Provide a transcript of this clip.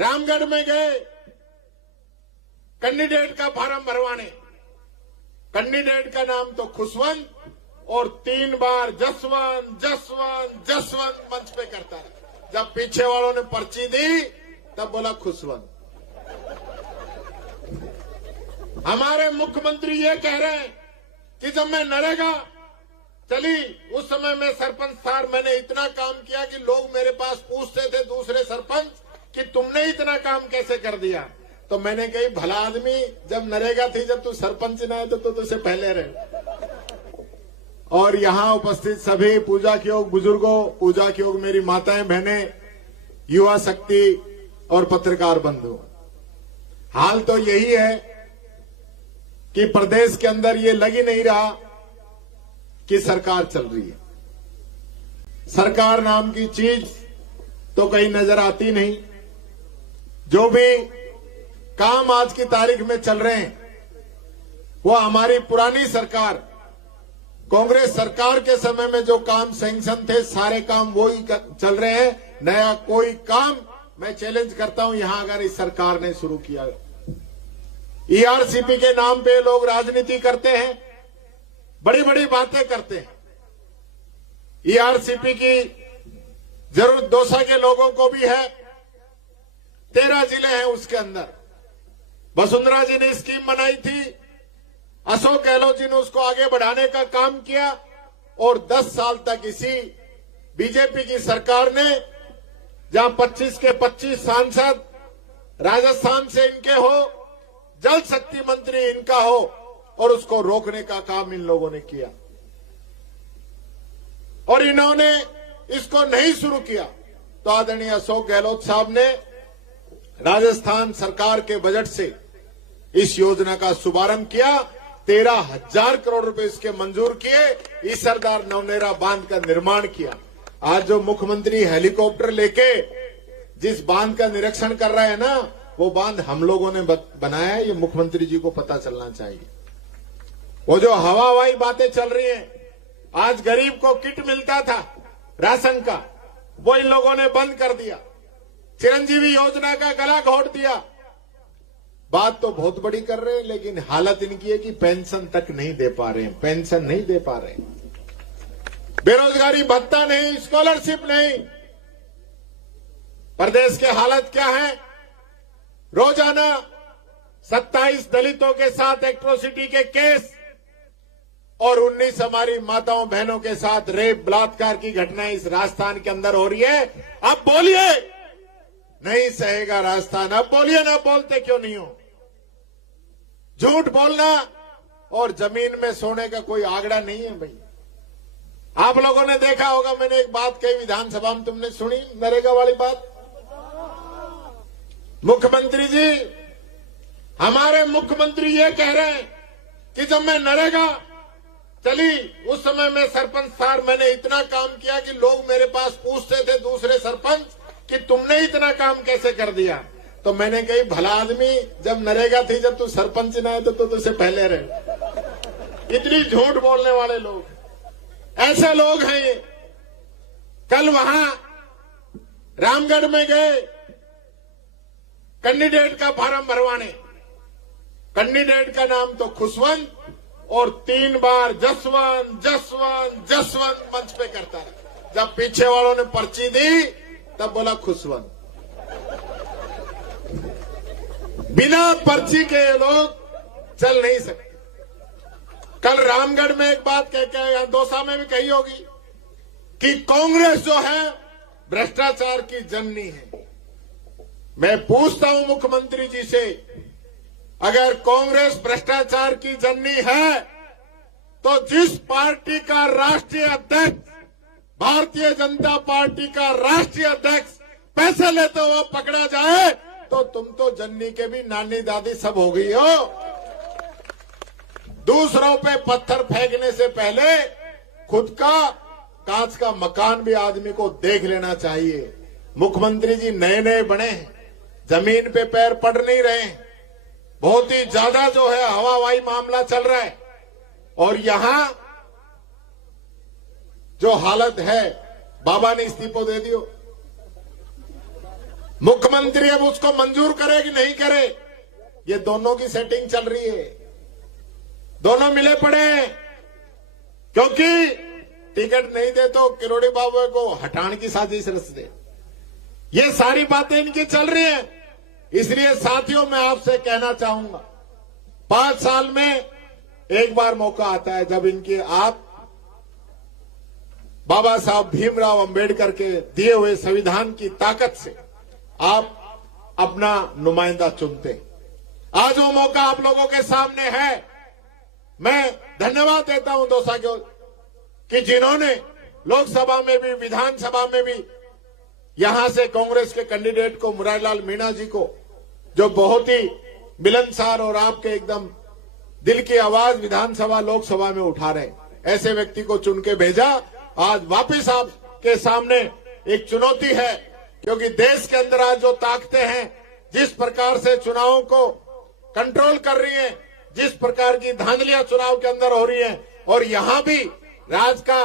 रामगढ़ में गए कैंडिडेट का फार्म भरवाने। कैंडिडेट का नाम तो खुशवंत और 3 बार जसवंत जसवंत जसवंत मंच पे करता रहा। जब पीछे वालों ने पर्ची दी तब बोला खुशवंत। हमारे मुख्यमंत्री ये कह रहे हैं कि जब मैं नरेगा चली उस समय मैं सरपंच था, मैंने इतना काम किया कि लोग मेरे पास पूछते थे दूसरे सरपंच कि तुमने इतना काम कैसे कर दिया। तो मैंने कही भला आदमी, जब नरेगा थी जब तू सरपंच न आए तो तुझसे पहले रहे। और यहां उपस्थित सभी पूजा के योग बुजुर्गों, पूजा के योग मेरी माताएं बहनें, युवा शक्ति और पत्रकार बंधु, हाल तो यही है कि प्रदेश के अंदर ये लग ही नहीं रहा कि सरकार चल रही है। सरकार नाम की चीज तो कहीं नजर आती नहीं। जो भी काम आज की तारीख में चल रहे हैं वो हमारी पुरानी सरकार, कांग्रेस सरकार के समय में जो काम सैंक्शन थे सारे काम वो ही चल रहे हैं। नया कोई काम मैं चैलेंज करता हूं यहां अगर इस सरकार ने शुरू किया। ईआरसीपी के नाम पे लोग राजनीति करते हैं, बड़ी बड़ी बातें करते हैं। ईआरसीपी की जरूरत दौसा के लोगों को भी है, 13 जिले हैं उसके अंदर। वसुंधरा जी ने स्कीम बनाई थी, अशोक गहलोत जी ने उसको आगे बढ़ाने का काम किया और 10 साल तक इसी बीजेपी की सरकार ने, जहां 25 के 25 सांसद राजस्थान से इनके हो, जल शक्ति मंत्री इनका हो, और उसको रोकने का काम इन लोगों ने किया। और इन्होंने इसको नहीं शुरू किया तो आदरणीय अशोक गहलोत साहब ने राजस्थान सरकार के बजट से इस योजना का शुभारंभ किया। 13,000 करोड़ रुपए इसके मंजूर किए, इस सरदार नवनेरा बांध का निर्माण किया। आज जो मुख्यमंत्री हेलीकॉप्टर लेके जिस बांध का निरीक्षण कर रहे हैं ना, वो बांध हम लोगों ने बनाया है, ये मुख्यमंत्री जी को पता चलना चाहिए। वो जो हवाई बातें चल रही हैं, आज गरीब को किट मिलता था राशन का, वो इन लोगों ने बंद कर दिया। चिरंजीवी योजना का गला घोट दिया। बात तो बहुत बड़ी कर रहे हैं लेकिन हालत इनकी है कि पेंशन तक नहीं दे पा रहे हैं, पेंशन नहीं दे पा रहे हैं, बेरोजगारी भत्ता नहीं, स्कॉलरशिप नहीं। प्रदेश के हालत क्या है? रोजाना 27 दलितों के साथ एट्रोसिटी के केस और 19 हमारी माताओं बहनों के साथ रेप बलात्कार की घटनाएं इस राजस्थान के अंदर हो रही है। अब बोलिए, नहीं सहेगा राजस्थान। अब बोलिए, ना बोलते क्यों नहीं हो? झूठ बोलना और जमीन में सोने का कोई आंकड़ा नहीं है भाई। आप लोगों ने देखा होगा, मैंने एक बात कही विधानसभा में, तुमने सुनी नरेगा वाली बात? मुख्यमंत्री जी, हमारे मुख्यमंत्री ये कह रहे हैं कि जब मैं नरेगा चली उस समय मैं सरपंच था, मैंने इतना काम किया कि लोग मेरे पास पूछते थे दूसरे सरपंच कि तुमने इतना काम कैसे कर दिया। तो मैंने कही भला आदमी, जब नरेगा थी जब तू सरपंच न आए तो तुझसे पहले रहे। इतनी झूठ बोलने वाले लोग, ऐसे लोग हैं ये। कल वहां रामगढ़ में गए कैंडिडेट का फार्म भरवाने। कैंडिडेट का नाम तो खुशवंत और 3 बार जसवंत जसवंत जसवंत मंच पे करता रहा। जब पीछे वालों ने पर्ची दी तब बोला खुशवंत। बिना पर्ची के लोग चल नहीं सकते। कल रामगढ़ में एक बात कह के दौसा में भी कही होगी कि कांग्रेस जो है भ्रष्टाचार की जननी है। मैं पूछता हूं मुख्यमंत्री जी से, अगर कांग्रेस भ्रष्टाचार की जननी है तो जिस पार्टी का राष्ट्रीय अध्यक्ष, भारतीय जनता पार्टी का राष्ट्रीय अध्यक्ष पैसे लेते हुए पकड़ा जाए तो तुम तो जननी के भी नानी दादी सब हो गई हो। दूसरों पे पत्थर फेंकने से पहले खुद का कांच का मकान भी आदमी को देख लेना चाहिए। मुख्यमंत्री जी नए नए बने हैं, जमीन पे पैर पड़ नहीं रहे हैं, बहुत ही ज्यादा जो है हवाई मामला चल रहा है। और यहां जो हालत है, बाबा ने इस्तीफा दे दियो। मुख्यमंत्री अब उसको मंजूर करे कि नहीं करे, ये दोनों की सेटिंग चल रही है। दोनों मिले पड़े हैं, क्योंकि टिकट नहीं दे तो किरोड़ी बाबू को हटाने की साजिश रच दे। ये सारी बातें इनकी चल रही हैं। इसलिए साथियों, मैं आपसे कहना चाहूंगा, 5 साल में एक बार मौका आता है जब इनके आप बाबा साहब भीमराव अंबेडकर के दिए हुए संविधान की ताकत से आप अपना नुमाइंदा चुनते। आज वो मौका आप लोगों के सामने है। मैं धन्यवाद देता हूं दोसा को कि जिन्होंने लोकसभा में भी, विधानसभा में भी यहां से कांग्रेस के कैंडिडेट को, मुरारीलाल मीणा जी को, जो बहुत ही मिलनसार और आपके एकदम दिल की आवाज विधानसभा लोकसभा में उठा रहे, ऐसे व्यक्ति को चुन के भेजा। आज वापिस आपके सामने एक चुनौती है, क्योंकि देश के अंदर आज जो ताकतें हैं, जिस प्रकार से चुनावों को कंट्रोल कर रही हैं, जिस प्रकार की धांधलियां चुनाव के अंदर हो रही हैं, और यहां भी राज का